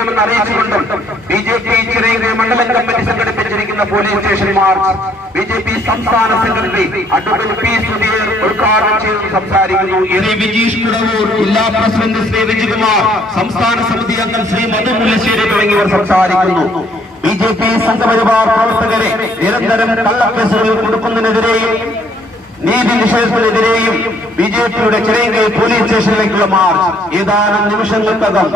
സ്വീകരിക്കണമെന്ന് അറിയിച്ചുകൊണ്ടും BJP ചിറയിലെ മണ്ഡലം കമ്മിറ്റി സംഘടിപ്പിച്ചിരിക്കുന്ന പോലീസ് സ്റ്റേഷൻ മാർച്ച് BJP സംസ്ഥാന സെക്രട്ടറി അഡ്വക്കേറ്റ് P. സുധീർ ഉദ്ഘാടനം ചെയ്ത് സംസാരിക്കുന്നു. വിജീഷ് കുടവൂർ, ജില്ലാ പ്രസിഡന്റ് ശ്രീ വിജയകുമാർ, സംസ്ഥാന സമിതി അംഗം ശ്രീ മധു മുല്ലശ്ശേരി തുടങ്ങിയവർ സംസാരിക്കുന്നു. BJP സംഘപരിവാർ പ്രവർത്തകരെ നിരന്തരം കള്ളക്കേസുകൾ കൊടുക്കുന്നതിനെതിരെയും നീതി നിഷേധത്തിനെതിരെയും BJPയുടെ ചിറയൻകീഴ് പോലീസ് സ്റ്റേഷനിലേക്കുള്ള മാർച്ച് ഏതാനും നിമിഷങ്ങൾക്കകം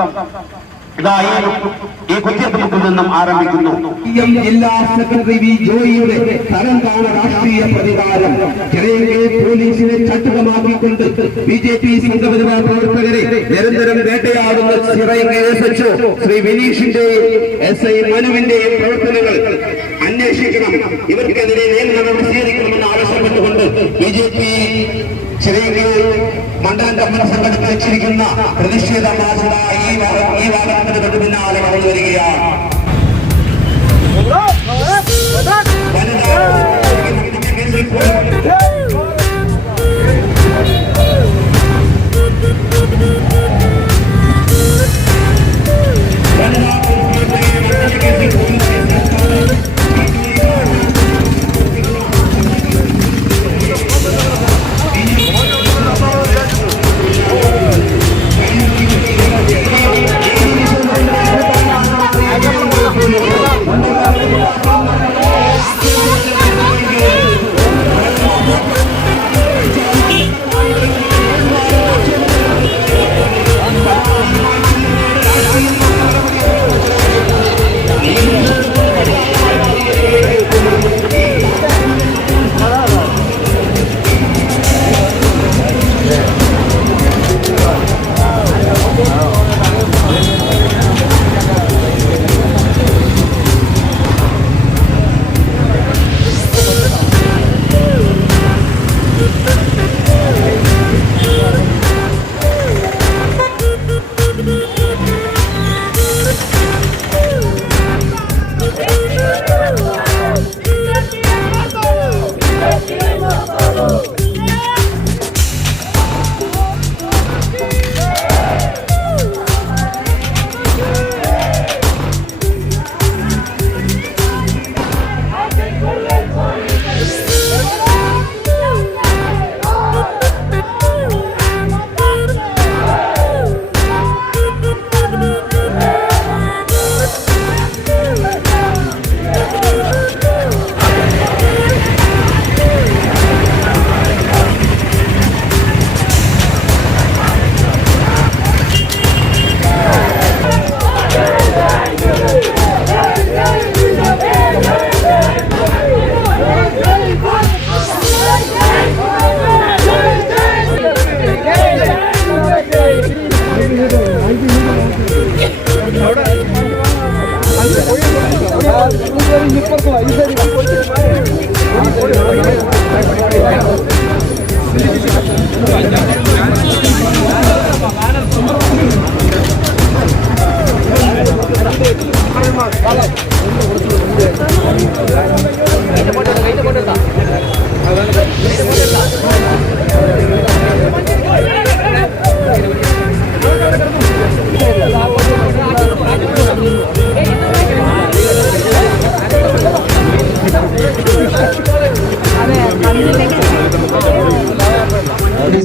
ഈ കുറ്റിയത്തുമുക്കിൽ നിന്നും ആരംഭിക്കുന്നു. ജില്ലാ സെക്രട്ടറി വി. ജോയിയുടെ തരംതാണ രാഷ്ട്രീയ പ്രതികാരം ചിറയൻകീഴ് പോലീസിനെ ചട്ടുകമാക്കിക്കൊണ്ട് BJP സംഘപരിവാർ പ്രവർത്തകരെ നിരന്തരം വേട്ടയാടുന്ന ചിറയൻകീഴ് SHO ശ്രീ വിനീഷിന്റെയും SI മനുവിന്റെയും പ്രവർത്തനങ്ങൾ അന്വേഷിക്കണം, ഇവർക്കെതിരെ നിയമ നടപടി സ്വീകരിക്കണമെന്ന് ആവശ്യപ്പെട്ടുകൊണ്ട് BJP ചിറയൻകീഴ് മണ്ഡലം കമ്മിറ്റി സംഘടിപ്പിച്ചിരിക്കുന്ന പ്രതിഷേധ മാർച്ച് ഈ വാഹനത്തിന് തൊട്ട് പിന്നാലെ വളർന്നു വരികയാണ്.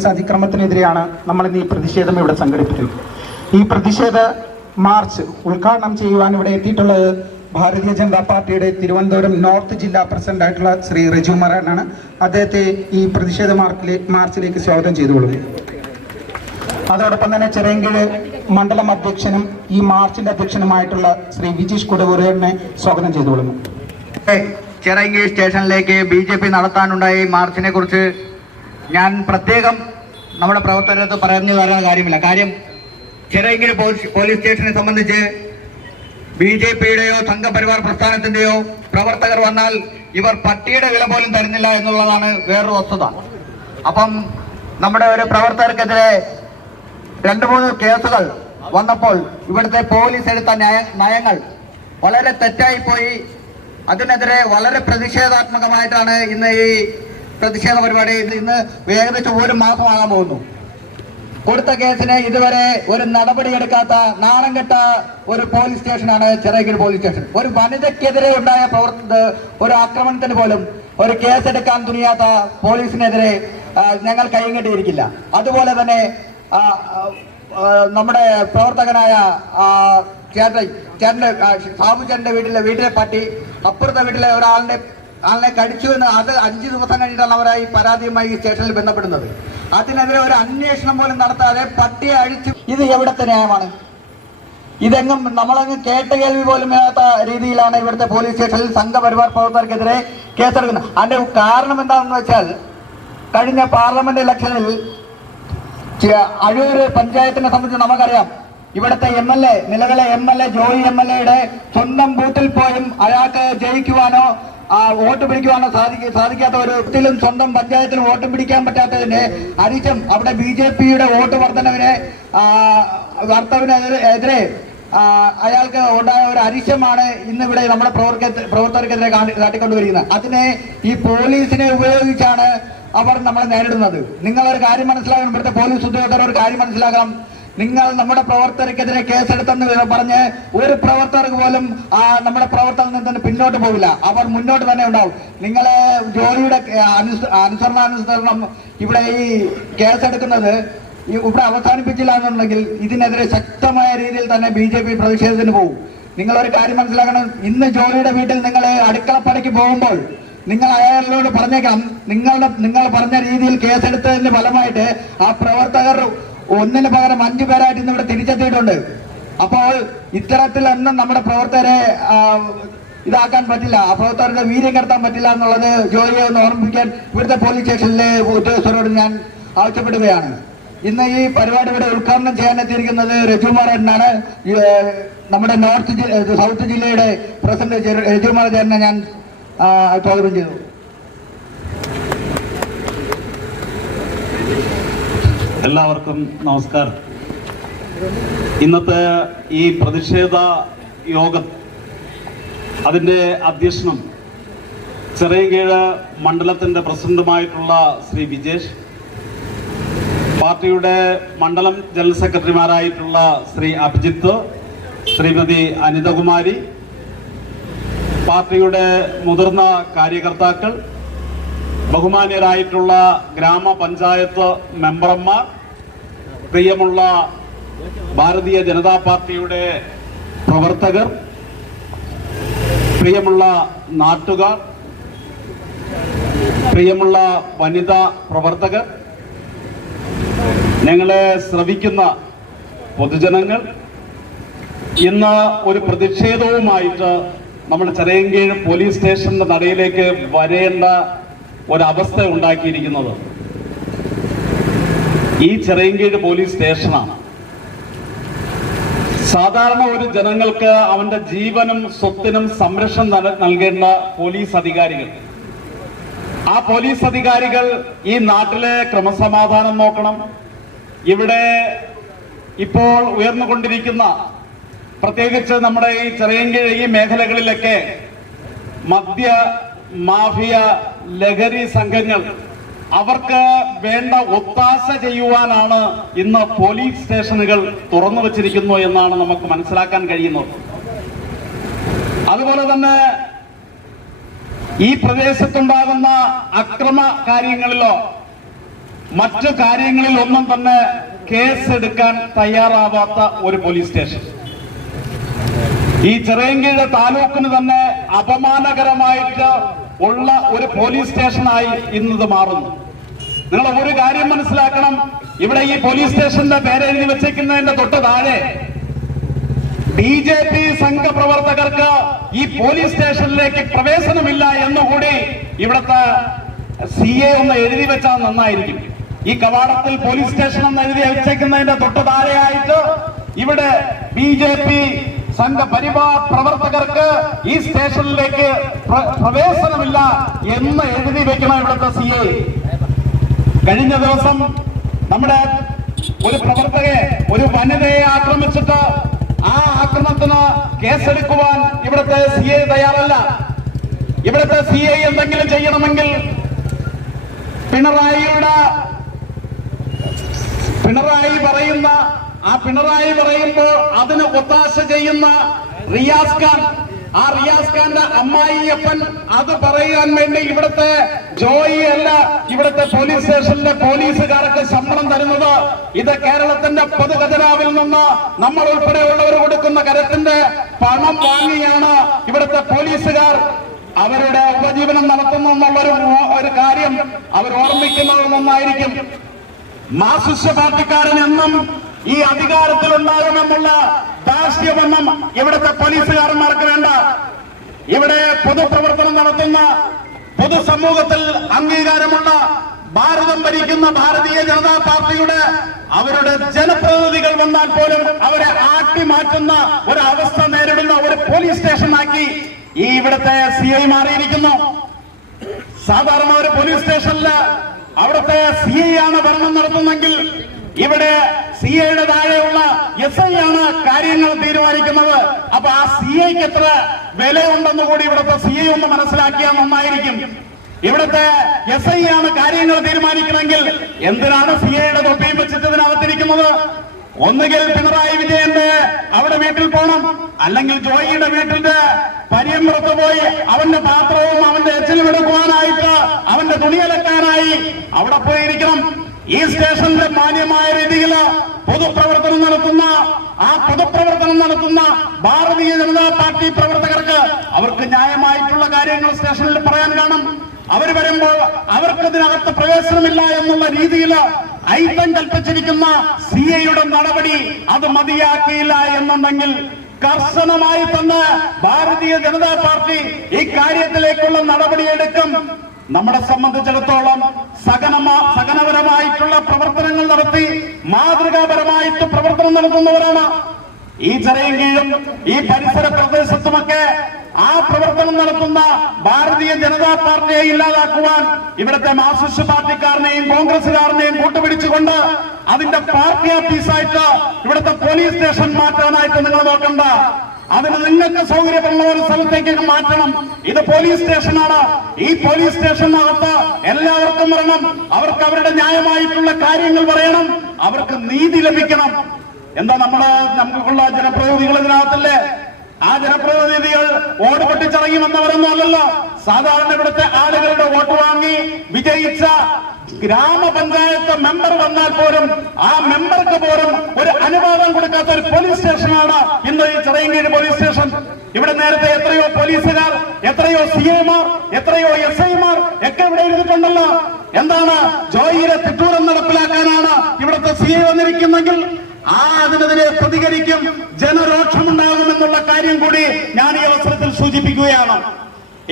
അതിക്രമത്തിനെതിരെയാണ് നമ്മൾ ഇന്ന് ഈ പ്രതിഷേധം ഇവിടെ സംഘടിപ്പിച്ചത്. ഈ പ്രതിഷേധ മാർച്ച് ഉദ്ഘാടനം ചെയ്യുവാൻ ഇവിടെ എത്തിയിട്ടുള്ളത് ഭാരതീയ ജനതാ പാർട്ടിയുടെ തിരുവനന്തപുരം നോർത്ത് ജില്ലാ പ്രസിഡന്റ് ആയിട്ടുള്ള ശ്രീ റിജു മറാനാണ്. അദ്ദേഹത്തെ ഈ പ്രതിഷേധ മാർച്ചിലേക്ക് സ്വാഗതം ചെയ്തുകൊള്ളുന്നു. അതോടൊപ്പം തന്നെ ചിറയൻകീഴ് മണ്ഡലം അധ്യക്ഷനും ഈ മാർച്ചിന്റെ അധ്യക്ഷനുമായിട്ടുള്ള ശ്രീ വിജീഷ് കുടവൂരിനെ സ്വാഗതം ചെയ്തുകൊള്ളുന്നു. ചിറയൻകീഴ് സ്റ്റേഷനിലേക്ക് BJP നടത്താനുണ്ടായ ഈ മാർച്ചിനെ കുറിച്ച് ഞാൻ പ്രത്യേകം നമ്മുടെ പ്രവർത്തകർക്ക് പറഞ്ഞു തരാൻ കാര്യമില്ല. കാര്യം ചിറയൻകീഴ് പോലീസ് സ്റ്റേഷനെ സംബന്ധിച്ച് BJPയുടെയോ സംഘപരിവാർ പ്രസ്ഥാനത്തിന്റെയോ പ്രവർത്തകർ വന്നാൽ ഇവർ പട്ടിയുടെ വില പോലും തരുന്നില്ല എന്നുള്ളതാണ് വേറൊരു വസ്തുത. അപ്പം നമ്മുടെ ഒരു പ്രവർത്തകർക്കെതിരെ 2-3 കേസുകൾ വന്നപ്പോൾ ഇവിടുത്തെ പോലീസ് എടുത്ത നയങ്ങൾ വളരെ തെറ്റായിപ്പോയി. അതിനെതിരെ വളരെ പ്രതിഷേധാത്മകമായിട്ടാണ് ഇന്ന് ഈ പ്രതിഷേധ പരിപാടി. ഇന്ന് ഏകദേശം 1 മാസമാകാൻ പോകുന്നു. കൊടുത്ത കേസിന് ഇതുവരെ ഒരു നടപടിയെടുക്കാത്ത നാണം കെട്ട ഒരു പോലീസ് സ്റ്റേഷനാണ് ചിറയൻകീഴ് പോലീസ് സ്റ്റേഷൻ. ഒരു വനിതയ്ക്കെതിരെ ഉണ്ടായ ഒരു ആക്രമണത്തിന് പോലും ഒരു കേസെടുക്കാൻ തുനിയാത്ത പോലീസിനെതിരെ ഞങ്ങൾ കൈകെട്ടിയിരിക്കില്ല. അതുപോലെ തന്നെ നമ്മുടെ പ്രവർത്തകനായ സാബുചേട്ടന്റെ വീട്ടിലെ പട്ടി അപ്പുറത്തെ വീട്ടിലെ ആളിനെ കടിച്ചു എന്ന് അത് 5 ദിവസം കഴിഞ്ഞിട്ടാണ് അവരായി പരാതിയുമായി ഈ സ്റ്റേഷനിൽ ബന്ധപ്പെടുന്നത്. അതിനെതിരെ ഒരു അന്വേഷണം പോലും നടത്താതെ പട്ടിയെ അഴിച്ചു. ഇത് എവിടത്തെ ന്യായമാണ്? ഇതെങ്ങും നമ്മളങ്ങ് കേട്ട കേൾവി പോലും ഇല്ലാത്ത രീതിയിലാണ് ഇവിടുത്തെ പോലീസ് സ്റ്റേഷനിൽ സംഘപരിവാർ പ്രവർത്തകർക്കെതിരെ കേസെടുക്കുന്നത്. അതിന്റെ കാരണം എന്താണെന്ന് വെച്ചാൽ കഴിഞ്ഞ പാർലമെന്റ് ഇലക്ഷനിൽ അഴൂർ പഞ്ചായത്തിനെ സംബന്ധിച്ച് നമുക്കറിയാം. ഇവിടുത്തെ നിലവിലെ MLA ജോയി MLAയുടെ സ്വന്തം ബൂത്തിൽ പോയും അയാൾക്ക് ജയിക്കുവാനോ വോട്ട് പിടിക്കുവാനോ സാധിക്കാത്ത ഒരു വ്യക്തിയിലും സ്വന്തം പഞ്ചായത്തിൽ വോട്ട് പിടിക്കാൻ പറ്റാത്തതിന്റെ അരിശം അവിടെ BJPയുടെ വോട്ട് വർധനവിനെതിരെ അയാൾക്ക് ഉണ്ടായ ഒരു അരിശമാണ് ഇന്നിവിടെ നമ്മുടെ പ്രവർത്തകർക്കെതിരെ കാട്ടിക്കൊണ്ടുവരിക്കുന്നത്. അതിനെ ഈ പോലീസിനെ ഉപയോഗിച്ചാണ് അവർ നമ്മളെ നേരിടുന്നത്. നിങ്ങളൊരു കാര്യം മനസ്സിലാക്കണം, ഇവിടുത്തെ പോലീസ് ഉദ്യോഗസ്ഥർ ഒരു കാര്യം മനസ്സിലാക്കണം. നിങ്ങൾ നമ്മുടെ പ്രവർത്തകർക്കെതിരെ കേസെടുത്തെന്ന് പറഞ്ഞ് ഒരു പ്രവർത്തകർക്ക് പോലും നമ്മുടെ പ്രവർത്തനം നിന്ന് പിന്നോട്ട് പോവില്ല, അവർ മുന്നോട്ട് തന്നെ ഉണ്ടാവും. നിങ്ങളെ ജോലിയുടെ അനുസരണം ഇവിടെ ഈ കേസെടുക്കുന്നത് ഇവിടെ അവസാനിപ്പിച്ചില്ല എന്നുണ്ടെങ്കിൽ ഇതിനെതിരെ ശക്തമായ രീതിയിൽ തന്നെ BJP പ്രതിഷേധത്തിന് പോകും. നിങ്ങളൊരു കാര്യം മനസ്സിലാക്കണം, ഇന്ന് ജോലിയുടെ വീട്ടിൽ നിങ്ങൾ അടുക്കളപ്പണിക്ക് പോകുമ്പോൾ നിങ്ങൾ അയാളോട് പറഞ്ഞേക്കാം, നിങ്ങൾ പറഞ്ഞ രീതിയിൽ കേസെടുത്തതിന്റെ ഫലമായിട്ട് ആ പ്രവർത്തകർ 1 പകരം 5 പേരായിട്ട് ഇന്ന് ഇവിടെ തിരിച്ചെത്തിയിട്ടുണ്ട്. അപ്പോൾ ഇത്തരത്തിലൊന്നും നമ്മുടെ പ്രവർത്തകരെ ഇതാക്കാൻ പറ്റില്ല, ആ പ്രവർത്തകരുടെ വീര്യം കടത്താൻ പറ്റില്ല എന്നുള്ളത് ജോലിയെ ഒന്ന് ഓർമ്മിപ്പിക്കാൻ ഇവിടുത്തെ പോലീസ് സ്റ്റേഷനിലെ ഉദ്യോഗസ്ഥരോട് ഞാൻ ആവശ്യപ്പെടുകയാണ്. ഇന്ന് ഈ പരിപാടി ഇവിടെ ഉദ്ഘാടനം ചെയ്യാനെത്തിയിരിക്കുന്നത് രജുകുമാരനാണ്. നമ്മുടെ സൗത്ത് ജില്ലയുടെ പ്രസിഡന്റ് രജുകുമാരനെ ഞാൻ സ്വാഗതം ചെയ്തു. എല്ലാവർക്കും നമസ്കാരം. ഇന്നത്തെ ഈ പ്രതിഷേധ യോഗം അതിൻ്റെ അധ്യക്ഷനും ചിറയൻകീഴ് മണ്ഡലത്തിൻ്റെ പ്രസിഡന്റുമായിട്ടുള്ള ശ്രീ വിജേഷ്, പാർട്ടിയുടെ മണ്ഡലം ജനറൽ സെക്രട്ടറിമാരായിട്ടുള്ള ശ്രീ അഭിജിത്ത്, ശ്രീമതി അനിതകുമാരി, പാർട്ടിയുടെ മുതിർന്ന കാര്യകർത്താക്കൾ, ബഹുമാന്യരായിട്ടുള്ള ഗ്രാമപഞ്ചായത്ത് മെമ്പർമാർ, പ്രിയമുള്ള ഭാരതീയ ജനതാ പാർട്ടിയുടെ പ്രവർത്തകർ, പ്രിയമുള്ള നാട്ടുകാർ, പ്രിയമുള്ള വനിതാ പ്രവർത്തകർ, ഞങ്ങളെ ശ്രവിക്കുന്ന പൊതുജനങ്ങൾ, ഇന്ന് ഒരു പ്രതിഷേധവുമായിട്ട് നമ്മുടെ ചിറയൻകീഴ് പോലീസ് സ്റ്റേഷന്റെ നടയിലേക്ക് വരേണ്ട ഒരവസ്ഥ ഉണ്ടാക്കിയിരിക്കുന്നത് ഈ ചിറയൻകീഴ് പോലീസ് സ്റ്റേഷനാണ്. സാധാരണ ഒരു ജനങ്ങൾക്ക് അവന്റെ ജീവനും സ്വത്തിനും സംരക്ഷണം നൽകേണ്ട പോലീസ് അധികാരികൾ, ആ പോലീസ് അധികാരികൾ ഈ നാട്ടിലെ ക്രമസമാധാനം നോക്കണം. ഇവിടെ ഇപ്പോൾ ഉയർന്നുകൊണ്ടിരിക്കുന്ന പ്രത്യേകിച്ച് നമ്മുടെ ഈ ചിറയൻകീഴ് ഈ മേഖലകളിലൊക്കെ മദ്യ മാഫിയ ലഹരി സംഘങ്ങൾ അവർക്ക് വേണ്ട ഒത്താശ ചെയ്യുവാനാണ് ഇന്ന് പോലീസ് സ്റ്റേഷനുകൾ തുറന്നു വച്ചിരിക്കുന്നു എന്നാണ് നമുക്ക് മനസ്സിലാക്കാൻ കഴിയുന്നത്. അതുപോലെ തന്നെ ഈ പ്രദേശത്തുണ്ടാകുന്ന അക്രമ കാര്യങ്ങളിലോ മറ്റു കാര്യങ്ങളിൽ ഒന്നും തന്നെ കേസെടുക്കാൻ തയ്യാറാവാത്ത ഒരു പോലീസ് സ്റ്റേഷൻ ഈ ചിറയൻകീഴ് താലൂക്കിന് തന്നെ അപമാനകരമായിട്ട് ഉള്ള ഒരു പോലീസ് സ്റ്റേഷനായി ഇന്നത് മാറുന്നു. നിങ്ങൾ ഒരു കാര്യം മനസ്സിലാക്കണം, ഇവിടെ ഈ പോലീസ് സ്റ്റേഷന്റെ പേരെഴുതി വെച്ചേക്കുന്നതിന്റെ തൊട്ട് താഴെ BJP സംഘപ്രവർത്തകർക്ക് ഈ പോലീസ് സ്റ്റേഷനിലേക്ക് പ്രവേശനമില്ല എന്നുകൂടി ഇവിടുത്തെ CA ഒന്ന് എഴുതി വെച്ചാൽ നന്നായിരിക്കും. ഈ കവാടത്തിൽ പോലീസ് സ്റ്റേഷൻ എന്ന് എഴുതി വെച്ചേക്കുന്നതിന്റെ തൊട്ട് താഴെയായിട്ട് ഇവിടെ BJP സംഘപരിവാർ പ്രവർത്തകർക്ക് ഈ സ്റ്റേഷനിലേക്ക് പ്രവേശനമില്ല എന്ന് എഴുതി വെക്കണം ഇവിടുത്തെ CA. കഴിഞ്ഞ ദിവസം നമ്മുടെ ഒരു പ്രവർത്തകയെ, ഒരു വനിതയെ ആക്രമിച്ചിട്ട് ആ ആക്രമണത്തിന് കേസെടുക്കുവാൻ ഇവിടുത്തെ CA തയ്യാറല്ല. ഇവിടുത്തെ CA എന്തെങ്കിലും ചെയ്യണമെങ്കിൽ പിണറായി പറയുമ്പോൾ അതിന് ഒത്താശ ചെയ്യുന്ന റിയാസ് ഖാൻ, ആ റിയാസ് ഖാന്റെ അമ്മായിയപ്പൻ അത് പറയാൻ വേണ്ടി ഇവിടുത്തെ ജോയി അല്ല, ഇവിടുത്തെ പോലീസ് സ്റ്റേഷനിലെ പോലീസുകാർക്ക് ശമ്പളം തരുന്നത് ഇത് കേരളത്തിന്റെ പൊതുഖജനാവിൽ നിന്ന് നമ്മൾ ഉൾപ്പെടെയുള്ളവർ കൊടുക്കുന്ന കരത്തിന്റെ പണം വാങ്ങിയാണ് ഇവിടുത്തെ പോലീസുകാർ അവരുടെ ഉപജീവനം നടത്തുന്നു എന്നുള്ള ഒരു കാര്യം അവർ ഓർമ്മിക്കുന്നത് നന്നായിരിക്കും. മാർക്സിസ്റ്റ് പാർട്ടിക്കാരൻ എന്നും ഈ അധികാരത്തിലുണ്ടാകുമെന്നുള്ള ധാർഷ്ട്യമൊന്നും ഇവിടുത്തെ പോലീസുകാരന്മാർക്ക് വേണ്ട. ഇവിടെ പൊതുപ്രവർത്തനം നടത്തുന്ന പൊതുസമൂഹത്തിൽ അംഗീകാരമുള്ള ഭാരതം ഭരിക്കുന്ന ഭാരതീയ ജനതാ പാർട്ടിയുടെ അവരുടെ ജനപ്രതിനിധികൾ വന്നാൽ പോലും അവരെ ആട്ടിമാറ്റുന്ന ഒരു അവസ്ഥ നേരിടുന്ന ഒരു പോലീസ് സ്റ്റേഷനാക്കി ഈ ഇവിടുത്തെ CI മാറിയിരിക്കുന്നു. സാധാരണ ഒരു പോലീസ് സ്റ്റേഷനില് അവിടുത്തെ CI ആണ് ഭരണം നടത്തുന്നെങ്കിൽ ഇവിടെ CIയുടെ താഴെയുള്ള SI ആണ് കാര്യങ്ങൾ തീരുമാനിക്കുന്നത്. അപ്പൊ ആ CIക്ക് എത്ര വിലയുണ്ടെന്ന് കൂടി ഇവിടുത്തെ CI ഒന്ന് മനസ്സിലാക്കിയാൽ നന്നായിരിക്കും. ഇവിടുത്തെ SI ആണ് കാര്യങ്ങൾ തീരുമാനിക്കണമെങ്കിൽ എന്തിനാണ് CIയുടെ തൊപ്പിയും വെച്ചിട്ട് ഇതിനകത്തിരിക്കുന്നത്? ഒന്നുകിൽ പിണറായി വിജയന്റെ അവിടെ വീട്ടിൽ പോകണം, അല്ലെങ്കിൽ ജോയിയുടെ വീട്ടിന്റെ പരിയമ്പുറത്ത് പോയി അവന്റെ പാത്രവും അവന്റെ എച്ചിലും എടുക്കുവാനായിട്ട് അവന്റെ തുണിയലക്കാനായി അവിടെ പോയിരിക്കണം. ഈ സ്റ്റേഷനിലെ മാന്യമായ രീതിയിൽ പൊതുപ്രവർത്തനം നടത്തുന്ന ഭാരതീയ ജനതാ പാർട്ടി പ്രവർത്തകർക്ക് അവർക്ക് ന്യായമായിട്ടുള്ള കാര്യങ്ങൾ സ്റ്റേഷനിൽ പറയാൻ കാണും. അവർ വരുമ്പോൾ അവർക്ക് ഇതിനകത്ത് പ്രവേശനമില്ല എന്നുള്ള രീതിയിൽ ഐറ്റം കൽപ്പിച്ചിരിക്കുന്ന CIയുടെ നടപടി അത് മതിയാക്കിയില്ല എന്നുണ്ടെങ്കിൽ കർശനമായി തന്നെ ഭാരതീയ ജനതാ പാർട്ടി ഈ കാര്യത്തിലേക്കുള്ള നടപടിയെടുക്കും. നമ്മളെ സംബന്ധിച്ചിടത്തോളം സഹനപരമായിട്ടുള്ള പ്രവർത്തനങ്ങൾ നടത്തി മാതൃകാപരമായിട്ട് പ്രവർത്തനം നടത്തുന്നവരാണ്. ഈ ചെറിയങ്കീഴും ഈ പരിസര പ്രദേശത്തുമൊക്കെ ആ പ്രവർത്തനം നടത്തുന്ന ഭാരതീയ ജനതാ പാർട്ടിയെ ഇല്ലാതാക്കുവാൻ ഇവിടുത്തെ മാർക്സിസ്റ്റ് പാർട്ടിക്കാരനെയും കോൺഗ്രസുകാരനെയും കൂട്ടുപിടിച്ചുകൊണ്ട് അതിന്റെ പാർട്ടി ഓഫീസായിട്ട് ഇവിടുത്തെ പോലീസ് സ്റ്റേഷൻ മാറ്റാനായിട്ട് നിങ്ങൾ നോക്കണ്ട. അതിന് നിങ്ങൾക്ക് സൗകര്യമുള്ള ഒരു സ്ഥലത്തേക്ക് മാറ്റണം. ഇത് പോലീസ് സ്റ്റേഷനാണ്. ഈ പോലീസ് സ്റ്റേഷനകത്ത് എല്ലാവർക്കും വരണം. അവർക്ക് അവരുടെ ന്യായമായിട്ടുള്ള കാര്യങ്ങൾ പറയണം. അവർക്ക് നീതി ലഭിക്കണം. എന്താ നമുക്കുള്ള ജനപ്രതിനിധികൾ ഇതിനകത്തല്ലേ? ആ ജനപ്രതിനിധികൾ വോട്ട് പൊട്ടിച്ചിറങ്ങി വന്നവരൊന്നും അല്ലല്ലോ. സാധാരണ ഇവിടുത്തെ ആളുകളുടെ വോട്ട് വാങ്ങി വിജയിച്ച ഗ്രാമപഞ്ചായത്ത് മെമ്പർ വന്നാൽ പോലും ആ മെമ്പർക്ക് പോലും ഒരു അനുവാദം കൊടുക്കാത്ത ഒരു പോലീസ് സ്റ്റേഷനാണ് ഇന്ന് ഈ ചിറയൻകീഴ് പോലീസ് സ്റ്റേഷൻ. ഇവിടെ നേരത്തെ എത്രയോ പോലീസുകാർ, എത്രയോ CIമാർ, എത്രയോ SIമാർ ഒക്കെ ഇവിടെ ഇരുന്നിട്ടുണ്ടല്ലോ. എന്താണ് ജോയിയെ തിട്ടൂരം നടപ്പിലാക്കാനാണ് ഇവിടുത്തെ CI വന്നിരിക്കുന്നെങ്കിൽ അതിനെതിരെ പ്രതികരിക്കും, ജനരോക്ഷമുണ്ടാകുമെന്നുള്ള കാര്യം കൂടി ഞാൻ ഈ അവസരത്തിൽ സൂചിപ്പിക്കുകയാണ്.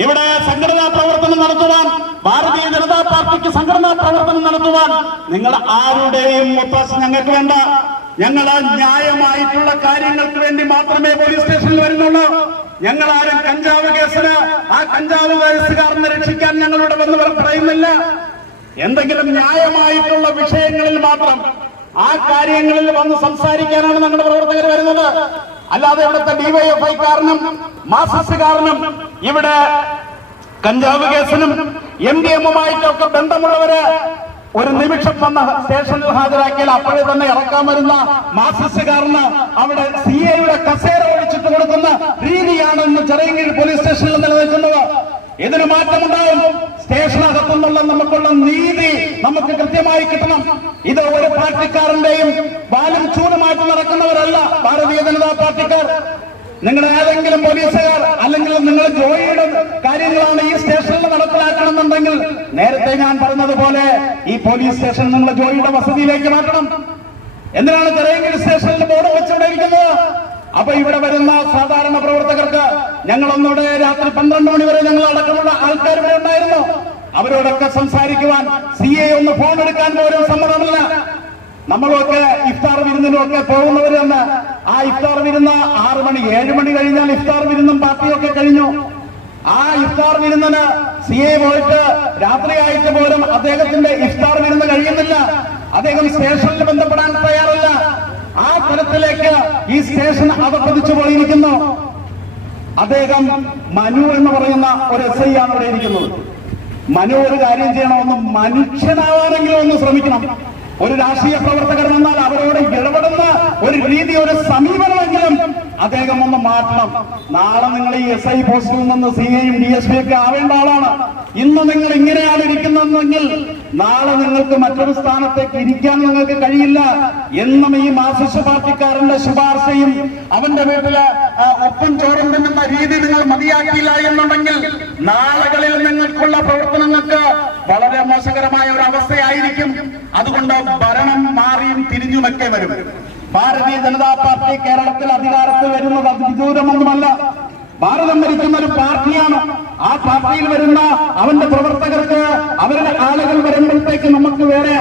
ഇവിടെ സംഘടനാ പ്രവർത്തനം നടത്തുവാൻ, ഭാരതീയ ജനതാ പാർട്ടിക്ക് സംഘടനാ പ്രവർത്തനം നടത്തുവാൻ നിങ്ങൾ ആരുടെയും ഒത്താശ ഞങ്ങൾക്ക് വേണ്ട. ഞങ്ങൾ ന്യായമായിട്ടുള്ള കാര്യങ്ങൾക്ക് വേണ്ടി മാത്രമേ പോലീസ് സ്റ്റേഷനിൽ വരുന്നുള്ളൂ. ഞങ്ങൾ ആരും കഞ്ചാവ് കേസിന് ആ കഞ്ചാവ് വയസ്സുകാരനെ രക്ഷിക്കാൻ ഞങ്ങളിവിടെ വന്നവർ പറയുന്നില്ല. എന്തെങ്കിലും ന്യായമായിട്ടുള്ള വിഷയങ്ങളിൽ മാത്രം ആ കാര്യങ്ങളിൽ വന്ന് സംസാരിക്കാനാണ് ഞങ്ങളുടെ പ്രവർത്തകർ വരുന്നത്. അല്ലാതെ ഇവിടുത്തെ DYFI-കാരനും മാർക്സിസ്റ്റുകാരനും ഇവിടെ കഞ്ചാവ് കേസിനും MDM-ഉമായിട്ടൊക്കെ ബന്ധമുള്ളവര് ഒരു നിമിഷം വന്ന സ്റ്റേഷനിൽ ഹാജരാക്കിയാൽ അപ്പോഴേ തന്നെ ഇറക്കാൻ വരുന്ന മാർക്സിസ്റ്റുകാരന് അവിടെ CIയുടെ കസേര ഒഴിച്ചിട്ട് കൊടുക്കുന്ന രീതിയാണ് ഇന്ന് ചിറയൻകീഴ് പോലീസ് സ്റ്റേഷനിൽ നിലനിൽക്കുന്നത്. ഇതിന് മാറ്റമുണ്ടാവും. സ്റ്റേഷനകത്തുനിന്നുള്ള നമുക്കുള്ള നീതി നമുക്ക് കൃത്യമായി കിട്ടണം. ഇത് ഒരു പാർട്ടിക്കാരന്റെയും ബാലും ചൂടുമായിട്ട് നടക്കുന്നവരല്ല ഭാരതീയ ജനതാ പാർട്ടിക്കാർ. നിങ്ങൾ ഏതെങ്കിലും പോലീസുകാർ അല്ലെങ്കിൽ നിങ്ങൾ ജോയിയുടെ കാര്യങ്ങളാണ് ഈ സ്റ്റേഷനിൽ നടപ്പിലാക്കണമെന്നുണ്ടെങ്കിൽ നേരത്തെ ഞാൻ പറഞ്ഞതുപോലെ ഈ പോലീസ് സ്റ്റേഷൻ നിങ്ങൾ ജോയിയുടെ വസതിയിലേക്ക് മാറ്റണം. എന്തിനാണ് ചിറയൻകീഴ് സ്റ്റേഷനിൽ ബോർഡ് വെച്ചുകൊണ്ടിരിക്കുന്നത്? അപ്പൊ ഇവിടെ വരുന്ന സാധാരണ പ്രവർത്തകർക്ക് ഞങ്ങളൊന്നിവിടെ രാത്രി 12 മണി വരെ ഞങ്ങൾ അടക്കമുള്ള ആൾക്കാർ ഇവിടെ ഉണ്ടായിരുന്നു. അവരോടൊക്കെ സംസാരിക്കുവാൻ CI ഒന്ന് ഫോൺ എടുക്കാൻ പോലും സമ്മതമല്ല. നമ്മളൊക്കെ ഇഫ്താർ വിരുന്നിനൊക്കെ പോകുന്നവരെന്ന് ആ ഇഫ്താർ വിരുന്ന് 6 മണി 7 മണി കഴിഞ്ഞാൽ ഇഫ്താർ വിരുന്നും പാർട്ടിയൊക്കെ കഴിഞ്ഞു. ആ ഇഫ്താർ വിരുന്നിന് CI പോയിട്ട് രാത്രിയായിട്ട് പോലും അദ്ദേഹത്തിന്റെ ഇഫ്താർ വിരുന്ന് കഴിയുന്നില്ല. അദ്ദേഹം സ്റ്റേഷനിൽ ബന്ധപ്പെടാൻ തയ്യാറല്ല. ആ തരത്തിലേക്ക് ഈ സ്റ്റേഷൻ അപഹരിച്ചു പോയിരിക്കുന്നു. അദ്ദേഹം മനു എന്ന് പറയുന്ന ഒരു SI ആണ് ഇവിടെ ഇരിക്കുന്നത്. മനു ഒരു കാര്യം ചെയ്യണം, ഒന്ന് മനുഷ്യനാവാനെങ്കിലും ഒന്ന് ശ്രമിക്കണം. ഒരു രാഷ്ട്രീയ പ്രവർത്തകർ വന്നാൽ അവരോട് ഇടപെടുന്ന ഒരു രീതി, ഒരു സമീപനമെങ്കിലും അദ്ദേഹം ഒന്ന് മാറ്റണം. നാളെ നിങ്ങൾ ഈ SI പോസ്റ്റിൽ നിന്ന് CA യും DSP ഒക്കെ ആവേണ്ട ആളാണ്. ഇന്ന് നിങ്ങൾ ഇങ്ങനെയാണ് ഇരിക്കുന്നതെങ്കിൽ നാളെ നിങ്ങൾക്ക് മറ്റൊരു സ്ഥാനത്തേക്ക് ഇരിക്കാൻ നിങ്ങൾക്ക് കഴിയില്ല. എന്നും ഈ മാർക്സിസ്റ്റ് പാർട്ടിക്കാരന്റെ ശുപാർശയും അവന്റെ വീട്ടില് ഒപ്പം ചോരം തിന്നുന്ന രീതി നിങ്ങൾ മതിയാക്കിയില്ല എന്നുണ്ടെങ്കിൽ നാളുകളിൽ നിങ്ങൾക്കുള്ള പ്രവർത്തനങ്ങൾക്ക് വളരെ മോശകരമായ ഒരു അവസ്ഥയായിരിക്കും. അതുകൊണ്ട് ഭരണം മാറിയും തിരിഞ്ഞുമൊക്കെ വരും. ഭാരതീയ ജനതാ പാർട്ടി കേരളത്തിൽ അധികാരത്തിൽ വരുന്നത് അതിവിദൂരമൊന്നുമല്ല. ഭാരതം ഭരിക്കുന്ന ഒരു പാർട്ടിയാണ്. ആ പാർട്ടിയിൽ വരുന്ന അവന്റെ പ്രവർത്തകർക്ക്, അവരുടെ ആളുകൾ വരുമ്പോഴത്തേക്ക് നമുക്ക് വേറെ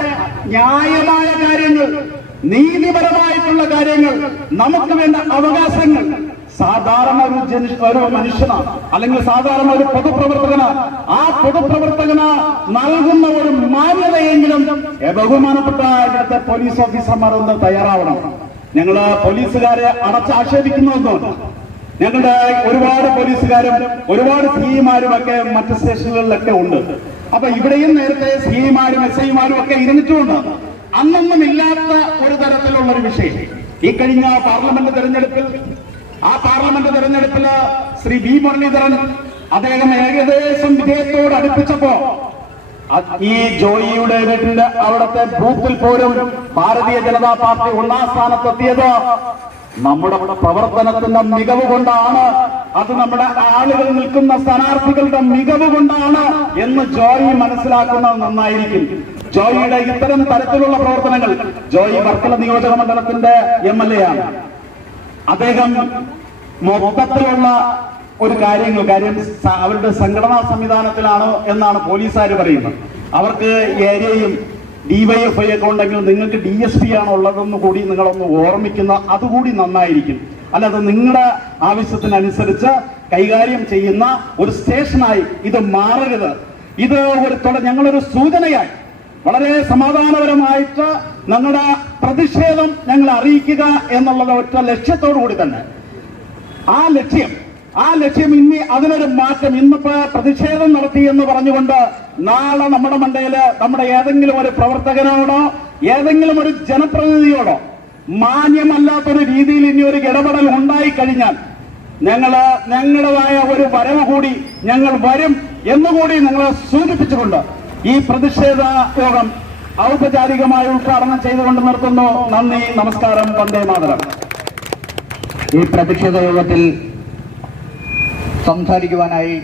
ന്യായമായ കാര്യങ്ങൾ, നീതിപരമായിട്ടുള്ള കാര്യങ്ങൾ, നമുക്ക് വേണ്ട അവകാശങ്ങൾ സാധാരണ ഒരു മനുഷ്യനാണ് അല്ലെങ്കിൽ സാധാരണ ഒരു പൊതുപ്രവർത്തകന്, ആ പൊതുപ്രവർത്തകന് നൽകുന്ന ഒരു മാന്യതയെങ്കിലും ബഹുമാനപ്പെട്ട ഇവിടുത്തെ പോലീസ് ഓഫീസർമാർ ഒന്ന് തയ്യാറാവണം. ഞങ്ങള് പോലീസുകാരെ അടച്ചാക്ഷേപിക്കുന്നതൊന്നുമല്ല. ഞങ്ങളുടെ ഒരുപാട് പോലീസുകാരും ഒരുപാട് CIമാരും ഒക്കെ മറ്റ് സ്റ്റേഷനുകളിലൊക്കെ ഉണ്ട്. അപ്പൊ ഇവിടെയും നേരത്തെ CIമാരും SIമാരും ഒക്കെ ഇരുന്നിട്ടുമുണ്ട്. അന്നൊന്നും ഇല്ലാത്ത ഒരു തരത്തിലുള്ള ഒരു വിഷയം ഈ കഴിഞ്ഞ പാർലമെന്റ് തെരഞ്ഞെടുപ്പില് ശ്രീ V മുരളീധരൻ അദ്ദേഹം ഏകദേശം വിജയത്തോട് അടുപ്പിച്ചപ്പോ ഈ ജോയിയുടെ വീട്ടിന്റെ അവിടുത്തെ ബൂത്തിൽ പോലും ഭാരതീയ ജനതാ പാർട്ടി 1ാം സ്ഥാനത്തെത്തിയത് നമ്മുടെ പ്രവർത്തനത്തിന്റെ മികവ് കൊണ്ടാണ്. അത് നമ്മുടെ ആളുകൾ നിൽക്കുന്ന സ്ഥാനാർത്ഥികളുടെ മികവ് കൊണ്ടാണ് എന്ന് ജോയി മനസ്സിലാക്കുന്നത് നന്നായിരിക്കും. ജോയിയുടെ ഇത്തരം തരത്തിലുള്ള പ്രവർത്തനങ്ങൾ, ജോയി വർക്കല നിയോജക മണ്ഡലത്തിന്റെ MLA ആണ്. അദ്ദേഹം മൊത്തത്തിലുള്ള ഒരു കാര്യം അവരുടെ സംഘടനാ സംവിധാനത്തിലാണ് എന്നാണ് പോലീസുകാർ പറയുന്നത്. അവർക്ക് ഏരിയയും DYFI ഒക്കെ ഉണ്ടെങ്കിൽ നിങ്ങൾക്ക് DSP ആണ് ഉള്ളതെന്ന് കൂടി നിങ്ങളൊന്ന് ഓർമ്മിക്കുന്ന അതുകൂടി നന്നായിരിക്കും. അല്ലാതെ നിങ്ങളുടെ ആവശ്യത്തിനനുസരിച്ച് കൈകാര്യം ചെയ്യുന്ന ഒരു സ്റ്റേഷനായി ഇത് മാറരുത്. ഇത് ഞങ്ങളൊരു സൂചനയായി വളരെ സമാധാനപരമായിട്ട് ഞങ്ങളുടെ പ്രതിഷേധം ഞങ്ങൾ അറിയിക്കുക എന്നുള്ളത് ഒറ്റ ലക്ഷ്യത്തോടു കൂടി തന്നെ ആ ലക്ഷ്യം ഇനി അതിനൊരു മാറ്റം. ഇന്നിപ്പോ പ്രതിഷേധം നടത്തി എന്ന് പറഞ്ഞുകൊണ്ട് നാളെ നമ്മുടെ മണ്ടയില് നമ്മുടെ ഏതെങ്കിലും ഒരു പ്രവർത്തകനോടോ ഏതെങ്കിലും ഒരു ജനപ്രതിനിധിയോടോ മാന്യമല്ലാത്തൊരു രീതിയിൽ ഇനി ഒരു ഇടപെടൽ ഉണ്ടായിക്കഴിഞ്ഞാൽ ഞങ്ങളുടേതായ ഒരു വരവ് കൂടി ഞങ്ങൾ വരും എന്നുകൂടി ഞങ്ങളെ സൂചിപ്പിച്ചുകൊണ്ട് ഈ പ്രതിഷേധ യോഗം ഔപചാരികമായി ഉദ്ഘാടനം ചെയ്തുകൊണ്ട് നിർത്തുന്നു. നന്ദി, നമസ്കാരം, വന്ദേ മാതരം. ഈ പ്രതിഷേധ യോഗത്തിൽ സംസാരിക്കുവാനായി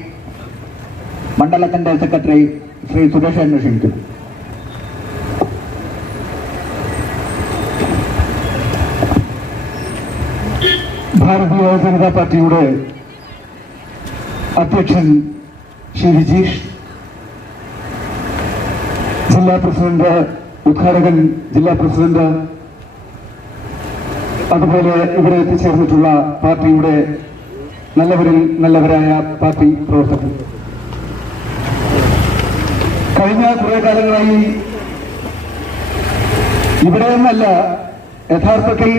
മണ്ഡലത്തിന്റെ സെക്രട്ടറി ശ്രീ സുരേഷ് ക്ഷണിക്കുന്നു. ഭാരതീയ ജനതാ പാർട്ടിയുടെ അധ്യക്ഷൻ ശ്രീ വിജീഷ്, ജില്ലാ പ്രസിഡന്റ്, ഉദ്ഘാടകൻ ജില്ലാ പ്രസിഡന്റ്, അതുപോലെ ഇവിടെ എത്തിച്ചേർന്നിട്ടുള്ള പാർട്ടിയുടെ നല്ലവരായ പാർട്ടി പ്രവർത്തകർ, കഴിഞ്ഞ കുറെ കാലങ്ങളായി ഇവിടെ നിന്നല്ല യഥാർത്ഥത്തിൽ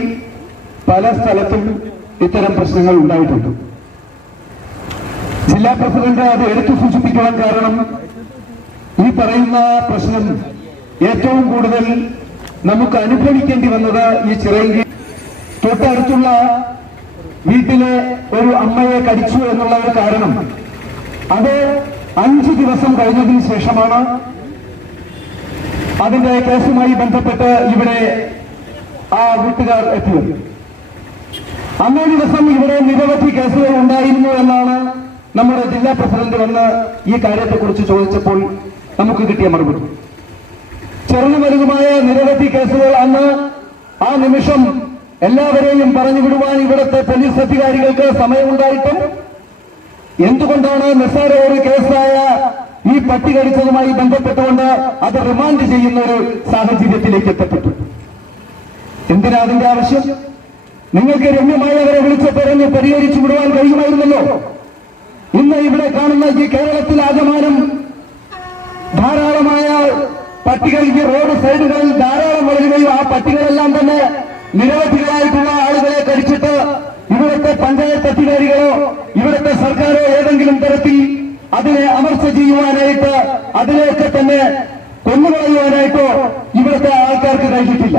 പല സ്ഥലത്തും ഇത്തരം പ്രശ്നങ്ങൾ ഉണ്ടായിട്ടുണ്ട്. ജില്ലാ പ്രസിഡന്റ് അത് എടുത്തു സൂചിപ്പിക്കുവാൻ കാരണം ഈ പറയുന്ന പ്രശ്നം ഏറ്റവും കൂടുതൽ നമുക്ക് അനുഭവിക്കേണ്ടി വന്നത് ഈ ചിറയൻകീഴ് തൊട്ടടുത്തുള്ള വീട്ടിലെ ഒരു അമ്മയെ കടിച്ചു എന്നുള്ള ഒരു കാരണം. അത് 5 ദിവസം കഴിഞ്ഞതിന് ശേഷമാണ് അതിന്റെ കേസുമായി ബന്ധപ്പെട്ട് ഇവിടെ ആ വീട്ടുകാർ എത്തിയത്. അന്നേ ദിവസം ഇവിടെ നിരവധി കേസുകൾ ഉണ്ടായിരുന്നു എന്നാണ് നമ്മുടെ ജില്ലാ പ്രസിഡന്റ് വന്ന് ഈ കാര്യത്തെക്കുറിച്ച് ചോദിച്ചപ്പോൾ നമുക്ക് കിട്ടിയ മറുപടി. ചെറുതും വലുതുമായ നിരവധി കേസുകൾ അന്ന് ആ നിമിഷം എല്ലാവരെയും പറഞ്ഞുവിടുവാൻ ഇവിടുത്തെ പോലീസ് അധികാരികൾക്ക് സമയമുണ്ടായിട്ടും എന്തുകൊണ്ടാണ് നിസ്സാര ഒരു കേസായ ഈ പട്ടി കടിച്ചതുമായി ബന്ധപ്പെട്ടുകൊണ്ട് അത് റിമാൻഡ് ചെയ്യുന്ന ഒരു സാഹചര്യത്തിലേക്ക് എത്തപ്പെട്ടു? എന്തിനാ അതിന്റെ ആവശ്യം? നിങ്ങൾക്ക് രമ്യമായി അവരെ വിളിച്ച് പറഞ്ഞ് പരിഹരിച്ചു വിടുവാൻ കഴിയുമായിരുന്നല്ലോ. ഇന്ന് ഇവിടെ കാണുന്ന ഈ കേരളത്തിൽ ആകമാനം ധാരാളമായ പട്ടികൾ ഈ റോഡ് സൈഡുകളിൽ ധാരാളം വളരുകയും ആ പട്ടികളെല്ലാം തന്നെ നിരവധികളായിട്ടുള്ള ആളുകളെ കടിച്ചിട്ട് ഇവിടുത്തെ പഞ്ചായത്ത് അധികാരികളോ ഇവിടുത്തെ സർക്കാരോ ഏതെങ്കിലും തരത്തിൽ അതിനെ അമർച്ച ചെയ്യുവാനായിട്ട് അതിനെയൊക്കെ തന്നെ കൊന്നുകളയുവാനായിട്ടോ ഇവിടുത്തെ ആൾക്കാർക്ക് കഴിഞ്ഞിട്ടില്ല.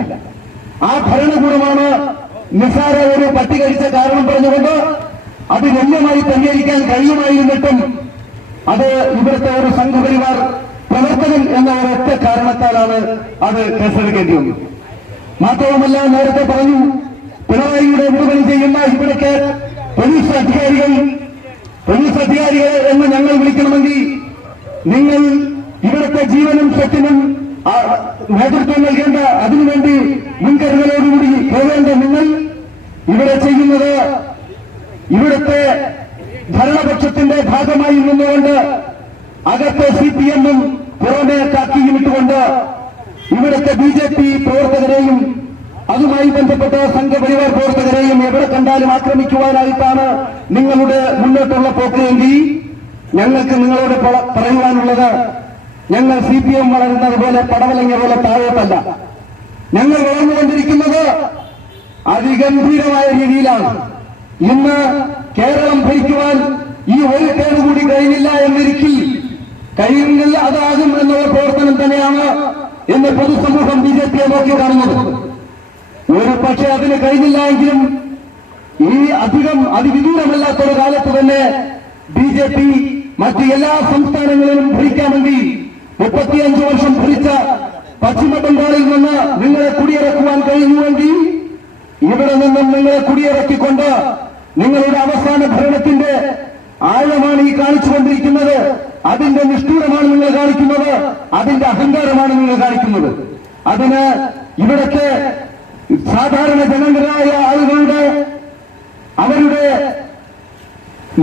ആ ഭരണകൂടമാണ് നിസാര ഒരു പട്ടി കഴിച്ച കാരണം പറഞ്ഞുകൊണ്ട് അത് ഗണ്യമായി പരിഹരിക്കാൻ കഴിയുമായിരുന്നിട്ടും അത് ഇവിടുത്തെ ഒരു സംഘപരിവാർ പ്രവർത്തകൻ എന്ന ഒരൊറ്റ കാരണത്താലാണ് അത് കേസെടുക്കേണ്ടി വന്നത്. മാത്രവുമല്ല, നേരത്തെ പറഞ്ഞു, പിണറായിയുടെ എന്തുപണി ചെയ്യുന്ന ഇവിടേക്ക് പോലീസ് അധികാരികളെ എന്ന് ഞങ്ങൾ വിളിക്കണമെങ്കിൽ നിങ്ങൾ ഇവിടുത്തെ ജീവനും സ്വത്തിനും നേതൃത്വം നൽകേണ്ട, അതിനുവേണ്ടി മുൻകരുതലോടുകൂടി പോകേണ്ട നിങ്ങൾ ഇവിടെ ചെയ്യുന്നത് ഇവിടുത്തെ ഭരണപക്ഷത്തിന്റെ ഭാഗമായി നിന്നുകൊണ്ട് അകത്തെ CPM-ഉം പുറമെ കാക്കിയും ഇട്ടുകൊണ്ട് ഇവിടുത്തെ BJP പ്രവർത്തകരെയും അതുമായി ബന്ധപ്പെട്ട സംഘപരിവാർ പ്രവർത്തകരെയും എവിടെ കണ്ടാലും ആക്രമിക്കുവാനായിട്ടാണ് നിങ്ങളുടെ മുന്നോട്ടുള്ള പോക്കെങ്കിൽ ഞങ്ങൾക്ക് നിങ്ങളോട് പറയുവാനുള്ളത്, ഞങ്ങൾ CPM വളരുന്നത് പോലെ പടവലങ്ങ പോലെ താഴോട്ടല്ല. ഞങ്ങൾ വളർന്നുകൊണ്ടിരിക്കുന്നത് അതിഗംഭീരമായ രീതിയിലാണ്. ഇന്ന് കേരളം ഭരിക്കുവാൻ ഈ ഒരു ടേൺ കൂടി കഴിഞ്ഞില്ല എന്നിരിക്കിൽ കഴിയുന്നില്ല അതാകും എന്നുള്ള പ്രവർത്തനം തന്നെയാണ് ഇന്ന് പൊതുസമൂഹം BJP-യെ നോക്കി കാണുന്നത്. ഒരു പക്ഷേ അതിന് കഴിഞ്ഞില്ല എങ്കിലും ഈ അധികം അതിവിദൂരമല്ലാത്തൊരു കാലത്ത് തന്നെ BJP മറ്റ് എല്ലാ സംസ്ഥാനങ്ങളിലും ഭരിക്കാമെങ്കിൽ 35 വർഷം ഭരിച്ച പശ്ചിമ ബംഗാളിൽ നിന്ന് നിങ്ങളെ കുടിയിറക്കുവാൻ കഴിഞ്ഞുവെങ്കിൽ ഇവിടെ നിന്നും നിങ്ങളെ കുടിയിറക്കിക്കൊണ്ട് നിങ്ങളുടെ അവസാന ഭരണത്തിന്റെ ആഴമാണ് ഈ കാണിച്ചുകൊണ്ടിരിക്കുന്നത്. അതിന്റെ നിഷ്ഠൂരമാണ് നിങ്ങൾ കാണിക്കുന്നത്, അതിന്റെ അഹങ്കാരമാണ് നിങ്ങൾ കാണിക്കുന്നത്. അതിന് ഇവിടത്തെ സാധാരണ ജനങ്ങളായ ആളുകളുടെ അവരുടെ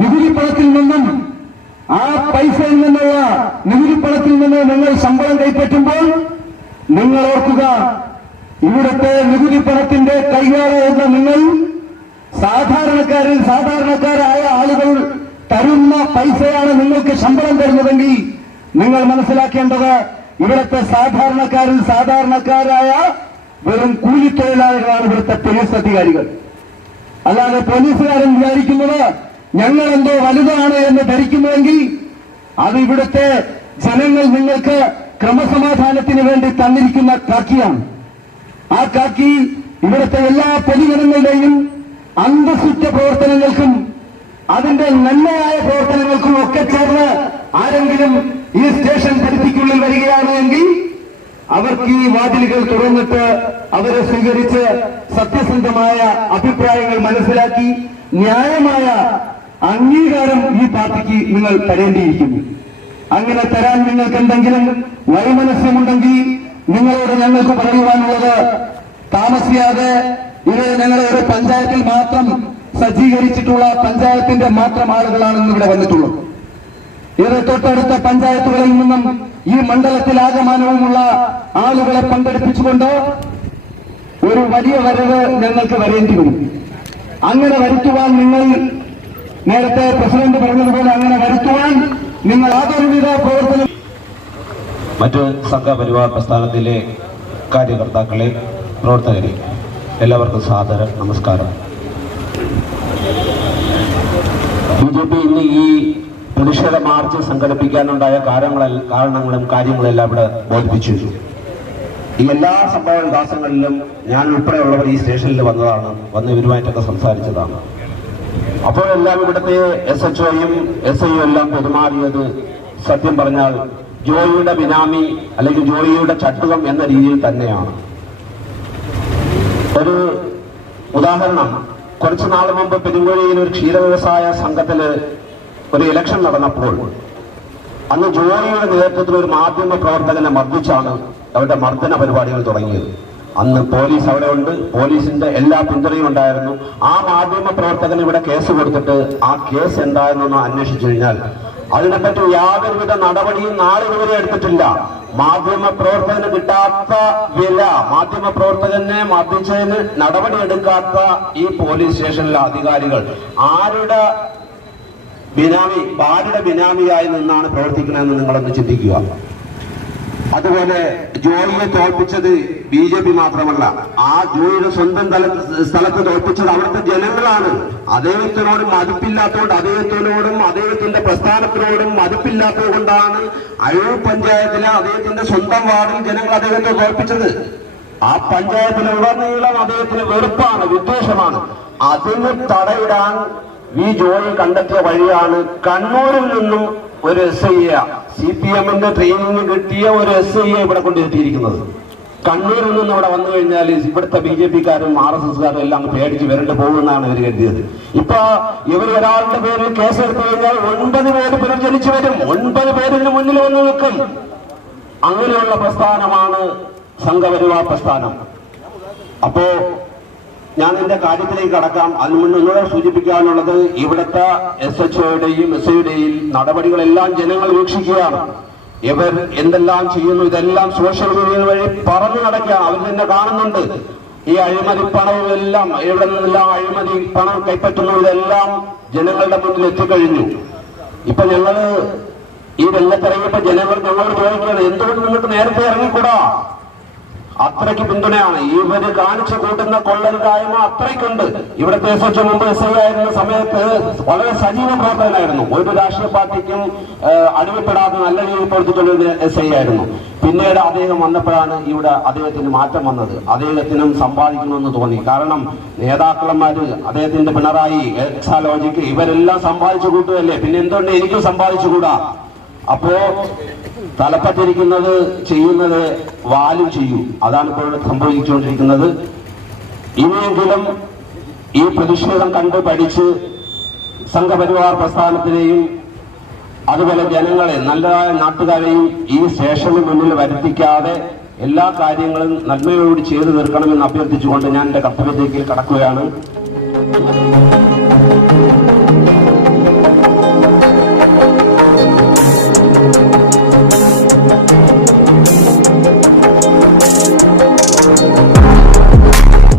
നികുതി പണത്തിൽ നിന്നും ആ പൈസയിൽ നിന്നുള്ള നികുതി പണത്തിൽ നിന്ന് നിങ്ങൾ ശമ്പളം കൈപ്പറ്റുമ്പോൾ നിങ്ങൾ ഓർക്കുക, ഇവിടുത്തെ നികുതി പണത്തിന്റെ കൈകാല എന്ന നിങ്ങൾ സാധാരണക്കാരായ ആളുകൾ തരുന്ന പൈസയാണ് നിങ്ങൾക്ക് ശമ്പളം തരുന്നതെങ്കിൽ നിങ്ങൾ മനസ്സിലാക്കേണ്ടത് ഇവിടുത്തെ സാധാരണക്കാരായ വെറും കൂലിത്തൊഴിലാളികളാണ് ഇവിടുത്തെ പോലീസ് അധികാരികൾ. അല്ലാതെ പോലീസുകാരൻ വിചാരിക്കുന്നത് ഞങ്ങൾ എന്തോ വലുതാണ് എന്ന് ധരിക്കുന്നുവെങ്കിൽ അത് ഇവിടുത്തെ ജനങ്ങൾ നിങ്ങൾക്ക് ക്രമസമാധാനത്തിന് വേണ്ടി തന്നിരിക്കുന്ന കാക്കിയാണ്. ആ കാക്കി ഇവിടുത്തെ എല്ലാ പൊതുജനങ്ങളുടെയും അന്തസ്സുറ്റ പ്രവർത്തനങ്ങൾക്കും അതിന്റെ നന്മയായ പ്രവർത്തനങ്ങൾക്കും ഒക്കെ ചേർന്ന് ആരെങ്കിലും ഈ സ്റ്റേഷൻ പരിധിക്കുള്ളിൽ വരികയാണ് എങ്കിൽ അവർക്ക് ഈ വാതിലുകൾ തുറന്നിട്ട് അവരെ സ്വീകരിച്ച് സത്യസന്ധമായ അഭിപ്രായങ്ങൾ മനസ്സിലാക്കി ന്യായമായ അംഗീകാരം ഈ പാർട്ടിക്ക് നിങ്ങൾ തരേണ്ടിയിരിക്കുന്നു. അങ്ങനെ തരാൻ നിങ്ങൾക്ക് എന്തെങ്കിലും വൈമനസ്യമുണ്ടെങ്കിൽ നിങ്ങളോട് ഞങ്ങൾക്ക് പറയുവാനുള്ളത്, താമസിയാതെ ഇത് ഞങ്ങളുടെ ഒരു പഞ്ചായത്തിൽ മാത്രം സജ്ജീകരിച്ചിട്ടുള്ള പഞ്ചായത്തിന്റെ മാത്രം ആളുകളാണ് ഇവിടെ വന്നിട്ടുള്ളത്. ഇത് തൊട്ടടുത്ത പഞ്ചായത്തുകളിൽ നിന്നും ഈ മണ്ഡലത്തിലാകമാനവുമുള്ള ആളുകളെ പങ്കെടുപ്പിച്ചുകൊണ്ട് ഒരു വലിയ വരവ് ഞങ്ങൾക്ക് വരേണ്ടി വരും. അങ്ങനെ വരുത്തുവാൻ നിങ്ങൾ നേരത്തെ പ്രസിഡന്റ് പറഞ്ഞതുപോലെ അങ്ങനെ വരുത്തുവാൻ നിങ്ങൾ യാതൊരുവിധ പ്രവർത്തനം മറ്റ് സംഘപരിവാർ പ്രസ്ഥാനത്തിലെ കാര്യകർത്താക്കളെ, പ്രവർത്തകരെ, എല്ലാവർക്കും സാദര നമസ്കാരം. BJP ഇന്ന് ഈ പ്രതിഷേധ മാർച്ച് സംഘടിപ്പിക്കാനുണ്ടായ കാരണങ്ങളും കാര്യങ്ങളെല്ലാം ഇവിടെ ബോധിപ്പിച്ചു. ഈ എല്ലാ സംഭവ വികാസങ്ങളിലും ഞാൻ ഉൾപ്പെടെയുള്ളവർ ഈ സ്റ്റേഷനിൽ വന്ന് ഇവരുമായിട്ടൊക്കെ സംസാരിച്ചതാണ്. അപ്പോഴെല്ലാം ഇവിടുത്തെ SHOയും SIയും എല്ലാം പെരുമാറിയത് സത്യം പറഞ്ഞാൽ ജോയിയുടെ ബിനാമി അല്ലെങ്കിൽ ജോയിയുടെ ചട്ടുകം എന്ന രീതിയിൽ തന്നെയാണ്. ഒരു ഉദാഹരണം, കുറച്ചു നാൾ മുമ്പ് പെരുങ്കുഴിയിൽ ഒരു ക്ഷീര വ്യവസായ സംഘത്തില് ഒരു ഇലക്ഷൻ നടന്നപ്പോൾ അന്ന് ജോയിയുടെ നേതൃത്വത്തിൽ ഒരു മാധ്യമ പ്രവർത്തകനെ മർദ്ദിച്ചാണ് അവരുടെ മർദ്ദന പരിപാടികൾ തുടങ്ങിയത്. അന്ന് പോലീസ് അവിടെ ഉണ്ട്, പോലീസിന്റെ എല്ലാ പിന്തുണയും ഉണ്ടായിരുന്നു. ആ മാധ്യമ പ്രവർത്തകന് ഇവിടെ കേസ് കൊടുത്തിട്ട് ആ കേസ് എന്തായെന്നൊന്ന് അന്വേഷിച്ചു കഴിഞ്ഞാൽ അതിനെപ്പറ്റി യാതൊരുവിധ നടപടിയും നാളിതുവരെ എടുത്തിട്ടില്ല. മാധ്യമ പ്രവർത്തകന് കിട്ടാത്ത വില, മാധ്യമ പ്രവർത്തകനെ മർദ്ദിച്ചതിന് നടപടിയെടുക്കാത്ത ഈ പോലീസ് സ്റ്റേഷനിലെ അധികാരികൾ ആരുടെ ബിനാമിയായി നിന്നാണ് പ്രവർത്തിക്കണമെന്ന് നിങ്ങളൊന്ന് ചിന്തിക്കുക. അതുപോലെ ജോയിയെ തോൽപ്പിച്ചത് BJP മാത്രമല്ല, ആ ജോയിയുടെ സ്വന്തം സ്ഥലത്ത് തോൽപ്പിച്ചത് അവിടുത്തെ ജനങ്ങളാണ്. അദ്ദേഹത്തിനോടും മതിപ്പില്ലാത്തതുകൊണ്ട്, അദ്ദേഹത്തിനോടും അദ്ദേഹത്തിന്റെ പ്രസ്ഥാനത്തിനോടും മതിപ്പില്ലാത്തത് കൊണ്ടാണ് അഴൂർ പഞ്ചായത്തിലെ അദ്ദേഹത്തിന്റെ സ്വന്തം വാർഡിൽ ജനങ്ങൾ അദ്ദേഹത്തെ തോൽപ്പിച്ചത്. ആ പഞ്ചായത്തിലുടനീളം അദ്ദേഹത്തിന് വെറുപ്പാണ്, വിദ്വേഷമാണ്. അതിന് തടയിടാൻ ജോയി കണ്ടെത്തിയ വഴിയാണ് കണ്ണൂരിൽ നിന്നും ഒരു SIയെ, CPM-ന്റെ ട്രെയിനിങ് കിട്ടിയ ഒരു SIയെ ഇവിടെ കൊണ്ടെത്തിയിരിക്കുന്നത്. കണ്ണൂരിൽ നിന്ന് ഇവിടെ വന്നു കഴിഞ്ഞാൽ ഇവിടുത്തെ BJP-ക്കാരും RSS-കാരും എല്ലാം പേടിച്ച് വരണ്ട് പോകുമെന്നാണ് ഇവർ കരുതിയത്. ഇപ്പൊ ഇവർ ഒരാളുടെ പേരിൽ കേസെടുത്തു കഴിഞ്ഞാൽ 9 പേര് പുനർജനിച്ചു വരും, 9 പേരിന് മുന്നിൽ വന്ന് നിൽക്കും. അങ്ങനെയുള്ള പ്രസ്ഥാനമാണ് സംഘപരിവാർ പ്രസ്ഥാനം. അപ്പോ ഞാൻ എന്റെ കാര്യത്തിലേക്ക് കടക്കാം. അതിന് മുന്നേ ഒന്നുകൂടെ സൂചിപ്പിക്കാനുള്ളത്, ഇവിടുത്തെ SHOയുടെയും SIയുടെയും നടപടികളെല്ലാം ജനങ്ങൾ വീക്ഷിക്കുകയാണ്. ഇവർ എന്തെല്ലാം ചെയ്യുന്നു ഇതെല്ലാം സോഷ്യൽ മീഡിയ വഴി പറഞ്ഞു നടക്കുകയാണ്. അവർ തന്നെ കാണുന്നുണ്ട്. ഈ അഴിമതി പണവും എല്ലാം എവിടെ നിന്നെല്ലാം അഴിമതി പണം കൈപ്പറ്റുന്നു, ഇതെല്ലാം ജനങ്ങളുടെ മുന്നിൽ എത്തിക്കഴിഞ്ഞു. ഇപ്പൊ ഞങ്ങള് ഈ രംഗത്തിറങ്ങിയപ്പോ ജനങ്ങൾ ഞങ്ങളോട് ചോദിക്കുകയാണ്, എന്തുകൊണ്ട് നിങ്ങൾക്ക് നേരത്തെ ഇറങ്ങിക്കൂടാ? അത്രയ്ക്ക് പിന്തുണയാണ്. ഇവര് കാണിച്ചു കൂട്ടുന്ന കൊള്ളരുതായ്മ അത്രയ്ക്കുണ്ട്. ഇവിടുത്തെ SHO മുമ്പ് SI ആയിരുന്ന സമയത്ത് വളരെ സജീവ പ്രവർത്തകനായിരുന്നു. ഒരു രാഷ്ട്രീയ പാർട്ടിക്കും അടിമപ്പെടാതെ നല്ല രീതിയിൽ പ്രവർത്തിച്ചുള്ള SI ആയിരുന്നു. പിന്നീട് അദ്ദേഹം വന്നപ്പോഴാണ് ഇവിടെ അദ്ദേഹത്തിന് മാറ്റം വന്നത്. അദ്ദേഹത്തിനും സമ്പാദിക്കണമെന്ന് തോന്നി. കാരണം നേതാക്കളന്മാര്, അദ്ദേഹത്തിന്റെ പിണറായി, എക്സാലോജിക്ക് ഇവരെല്ലാം സമ്പാദിച്ചു കൂട്ടുകയല്ലേ, പിന്നെ എന്തുകൊണ്ട് എനിക്കും സമ്പാദിച്ചുകൂടാ? അപ്പോ തലപ്പത്തിരിക്കുന്നത് ചെയ്യുന്നത് വാലും ചെയ്യൂ. അതാണ് ഇപ്പോൾ സംഭവിച്ചുകൊണ്ടിരിക്കുന്നത്. ഇനിയെങ്കിലും ഈ പ്രതിഷേധം കണ്ട് പഠിച്ച് സംഘപരിവാർ പ്രസ്ഥാനത്തിനെയും അതുപോലെ ജനങ്ങളെ, നല്ല നാട്ടുകാരെയും ഈ സ്റ്റേഷന് മുന്നിൽ വരുത്തിക്കാതെ എല്ലാ കാര്യങ്ങളും നന്മയോട് ചെയ്തു തീർക്കണമെന്ന് അഭ്യർത്ഥിച്ചുകൊണ്ട് ഞാൻ എന്റെ കർത്തവ്യത്തിലേക്ക് കടക്കുകയാണ്.